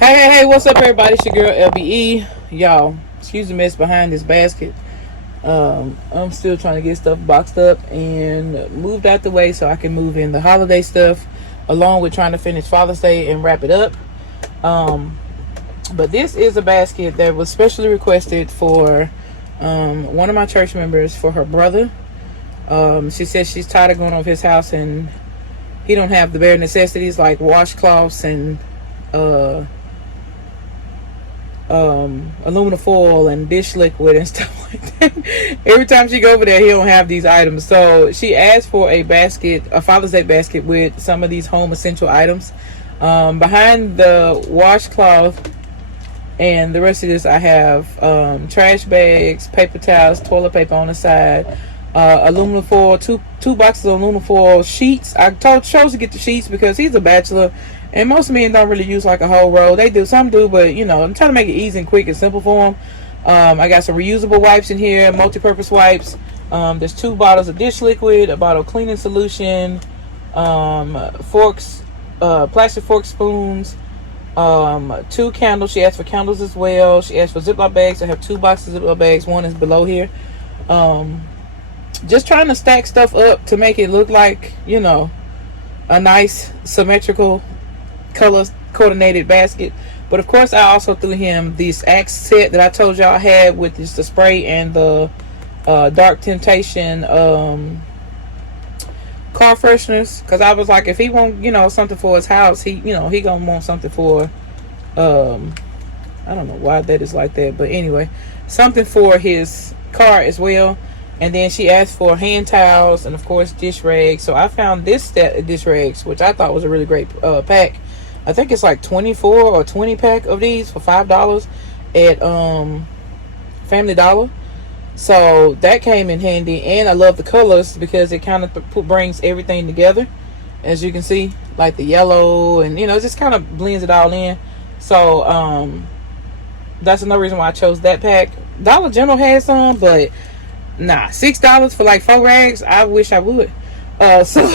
Hey, what's up, everybody? It's your girl LBE. Y'all, excuse the mess behind this basket. I'm still trying to get stuff boxed up and moved out the way so I can move in the holiday stuff, along with trying to finish Father's Day and wrap it up. But this is a basket that was specially requested for one of my church members for her brother. She says she's tired of going over his house and he don't have the bare necessities like washcloths and aluminum foil and dish liquid and stuff like that. Every time she go over there, he don't have these items. So she asked for a basket, a Father's Day basket with some of these home essential items. Behind the washcloth and the rest of this, I have trash bags, paper towels, toilet paper on the side, aluminum foil, two boxes of aluminum foil, sheets. I chose to get the sheets because he's a bachelor and most men don't really use like a whole roll. They do, some do, but you know, I'm trying to make it easy and quick and simple for them. I got some reusable wipes in here, multi-purpose wipes. There's 2 bottles of dish liquid, a bottle of cleaning solution, forks, plastic fork spoons, 2 candles. She asked for candles as well. She asked for Ziploc bags. I have 2 boxes of Ziploc bags. One is below here. Just trying to stack stuff up to make it look like, you know, a nice symmetrical color coordinated basket. But of course I also threw him this Axe set that I told y'all I had with just the spray and the Dark Temptation car fresheners, because I was like, if he want, you know, something for his house, he gonna want something for I don't know why that is like that, but anyway, something for his car as well. And then she asked for hand towels and of course dish rags. So I found this set of dish rags, which I thought was a really great pack. I think it's like 24 or 20 pack of these for $5 at Family Dollar. So that came in handy, and I love the colors because it kind of brings everything together. As you can see, like the yellow, and you know, it just kind of blends it all in. So that's another reason why I chose that pack. Dollar General had some, but nah, $6 for like 4 rags. I wish I would. So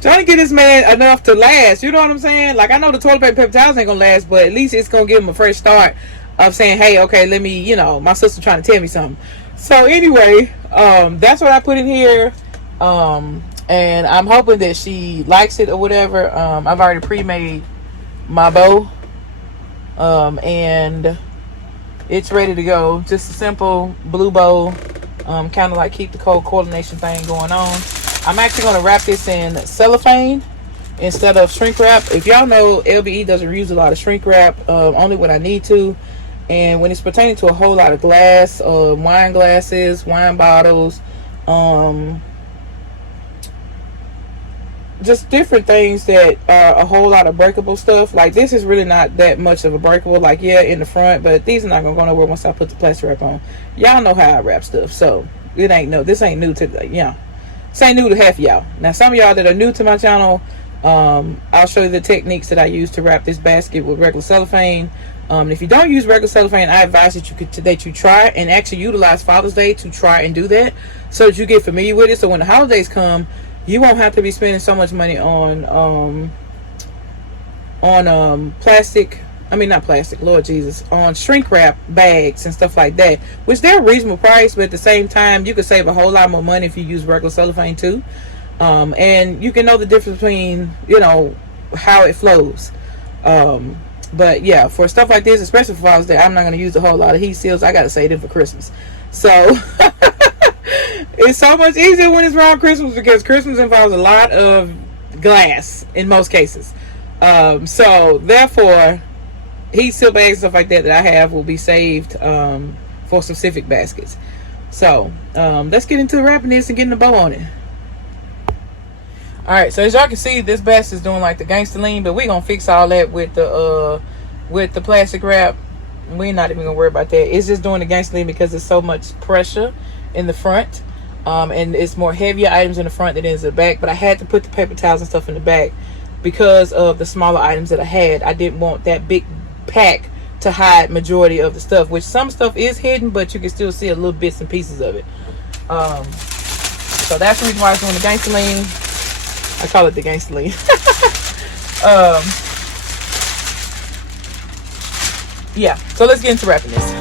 trying to get this man enough to last, you know what I'm saying? Like, I know the toilet paper, paper towels ain't gonna last, but at least it's gonna give him a fresh start of saying, hey, okay, let me, you know, my sister trying to tell me something. So anyway, that's what I put in here, and I'm hoping that she likes it or whatever. I've already pre-made my bow, and it's ready to go. Just a simple blue bow, kind of like keep the cold coordination thing going on. I'm actually going to wrap this in cellophane instead of shrink wrap. If y'all know, LBE doesn't use a lot of shrink wrap, only when I need to. And when it's pertaining to a whole lot of glass, wine glasses, wine bottles, just different things that are a whole lot of breakable stuff. Like, this is really not that much of a breakable, like, yeah, in the front, but these are not going to go nowhere once I put the plastic wrap on. Y'all know how I wrap stuff, so this ain't new to, you know. This ain't new to half of y'all. Now, some of y'all that are new to my channel, I'll show you the techniques that I use to wrap this basket with regular cellophane. If you don't use regular cellophane, I advise that you try and actually utilize Father's Day to try and do that, so that you get familiar with it. So when the holidays come, you won't have to be spending so much money on plastic. I mean, not plastic, Lord Jesus, on shrink wrap bags and stuff like that, which they're a reasonable price, but at the same time, you could save a whole lot more money if you use regular cellophane too. And you can know the difference between, you know, how it flows. But yeah, for stuff like this, especially for Father's Day, I'm not going to use a whole lot of heat seals. I got to save them for Christmas. So it's so much easier when it's around Christmas, because Christmas involves a lot of glass in most cases. So therefore, heat seal bags and stuff like that I have will be saved for specific baskets. So let's get into wrapping this and getting the bow on it. Alright, so as y'all can see, this basket is doing like the gangster lean, but we're gonna fix all that with the plastic wrap. We're not even gonna worry about that. It's just doing the gangster lean because there's so much pressure in the front, and it's more heavier items in the front than it is in the back. But I had to put the paper towels and stuff in the back because of the smaller items that I had. I didn't want that big pack to hide majority of the stuff, which some stuff is hidden, but you can still see a little bits and pieces of it. So that's the reason why I was doing the gangster lean. I call it the gangster lean. yeah, so let's get into wrapping this.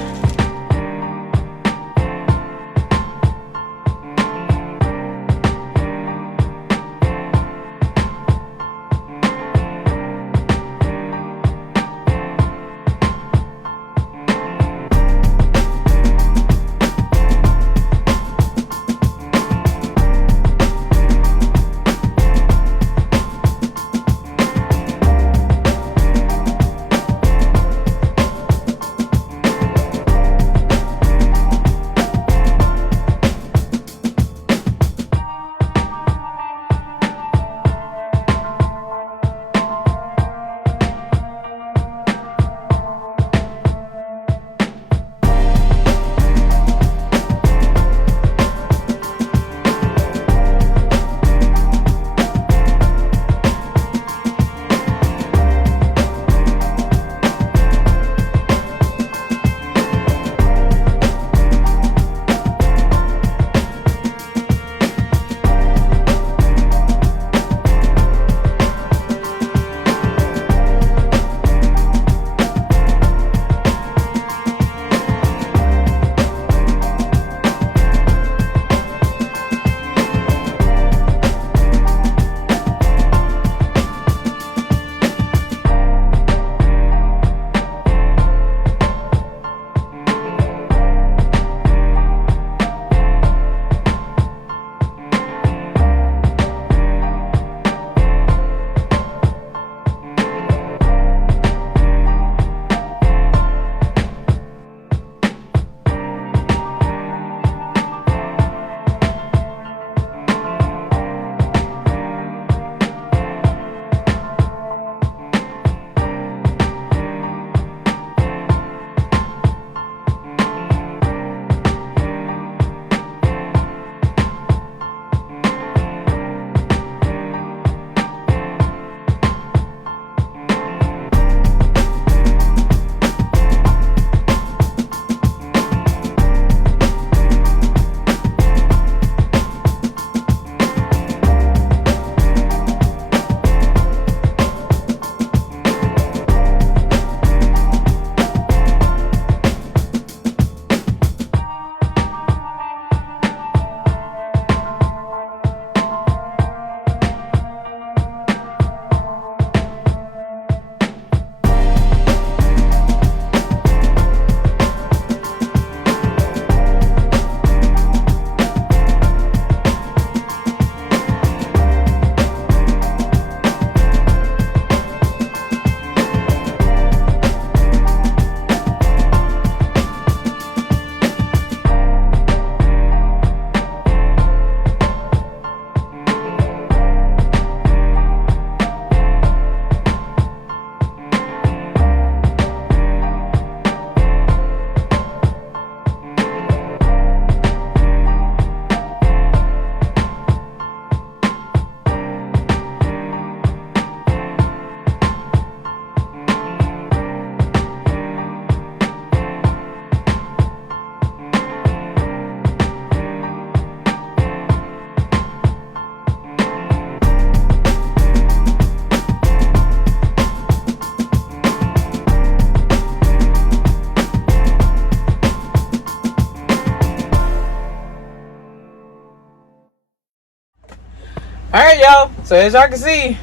All right, y'all. So as y'all can see,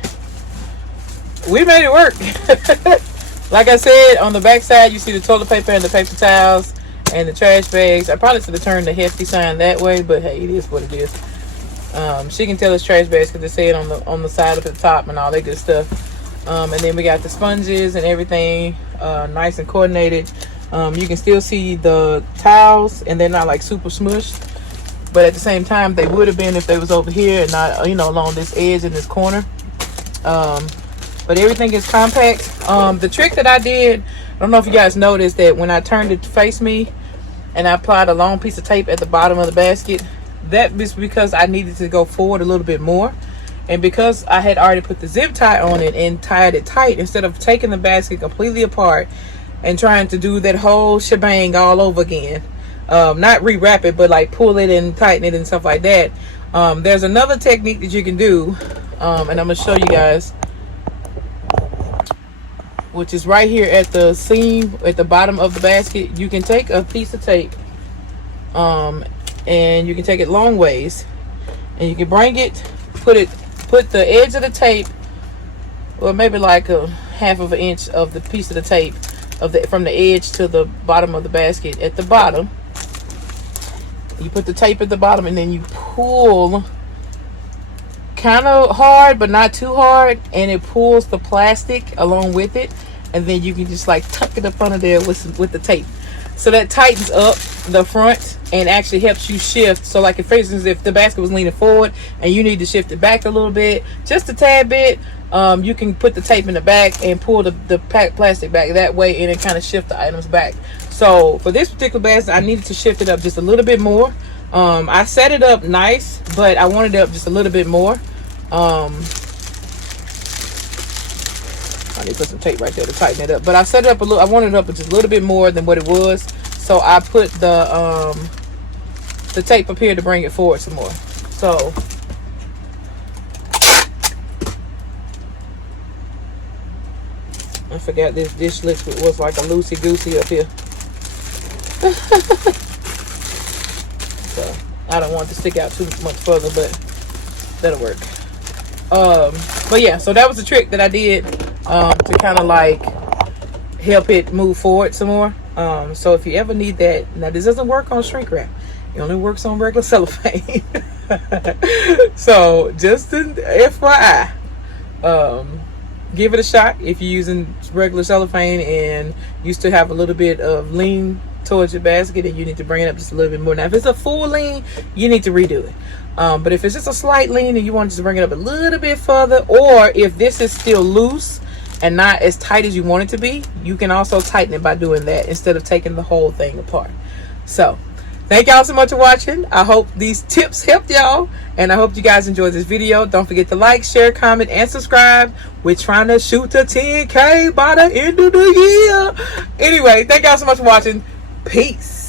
we made it work. Like I said, on the back side, you see the toilet paper and the paper towels and the trash bags. I probably should have turned the hefty sign that way, but hey, it is what it is. She can tell it's trash bags because they say it on the side up at the top and all that good stuff. And then we got the sponges and everything, nice and coordinated. You can still see the towels, and they're not like super smushed, but at the same time they would have been if they was over here and not, along this edge in this corner. But everything is compact. The trick that I did, I don't know if you guys noticed that when I turned it to face me and I applied a long piece of tape at the bottom of the basket, that is because I needed to go forward a little bit more. And because I had already put the zip tie on it and tied it tight, instead of taking the basket completely apart and trying to do that whole shebang all over again, not rewrap it, but like pull it and tighten it and stuff like that. There's another technique that you can do, and I'm gonna show you guys. which is right here at the seam at the bottom of the basket, you can take a piece of tape, and you can take it long ways, and you can bring it, put the edge of the tape, or maybe like a half of an inch of the piece of the tape from the edge to the bottom of the basket. At the bottom, you put the tape at the bottom, and then you pull kind of hard but not too hard, and it pulls the plastic along with it, and then you can just like tuck it up under there with the tape, so that tightens up the front and actually helps you shift. So like, if for instance, if the basket was leaning forward and you need to shift it back a little bit, just a tad bit, you can put the tape in the back and pull the plastic back that way, and it kind of shift the items back. So for this particular basket, I needed to shift it up just a little bit more. I set it up nice, but I wanted it up just a little bit more. I need to put some tape right there to tighten it up, but I set it up a little. I wanted it up just a little bit more than what it was, so I put the tape up here to bring it forward some more. So I forgot this dish liquid was like a loosey goosey up here. So I don't want it to stick out too much further, but that'll work. But yeah, so that was the trick that I did to kind of like help it move forward some more. So if you ever need that, now this doesn't work on shrink wrap, it only works on regular cellophane. So just an FYI, give it a shot if you're using regular cellophane and you still have a little bit of lean towards your basket, and you need to bring it up just a little bit more. Now if it's a full lean, you need to redo it. But if it's just a slight lean and you want to just bring it up a little bit further, or if this is still loose and not as tight as you want it to be, you can also tighten it by doing that instead of taking the whole thing apart. So thank y'all so much for watching. I hope these tips helped y'all, and I hope you guys enjoyed this video. Don't forget to like, share, comment, and subscribe. We're trying to shoot to 10K by the end of the year. Anyway, thank y'all so much for watching. Peace.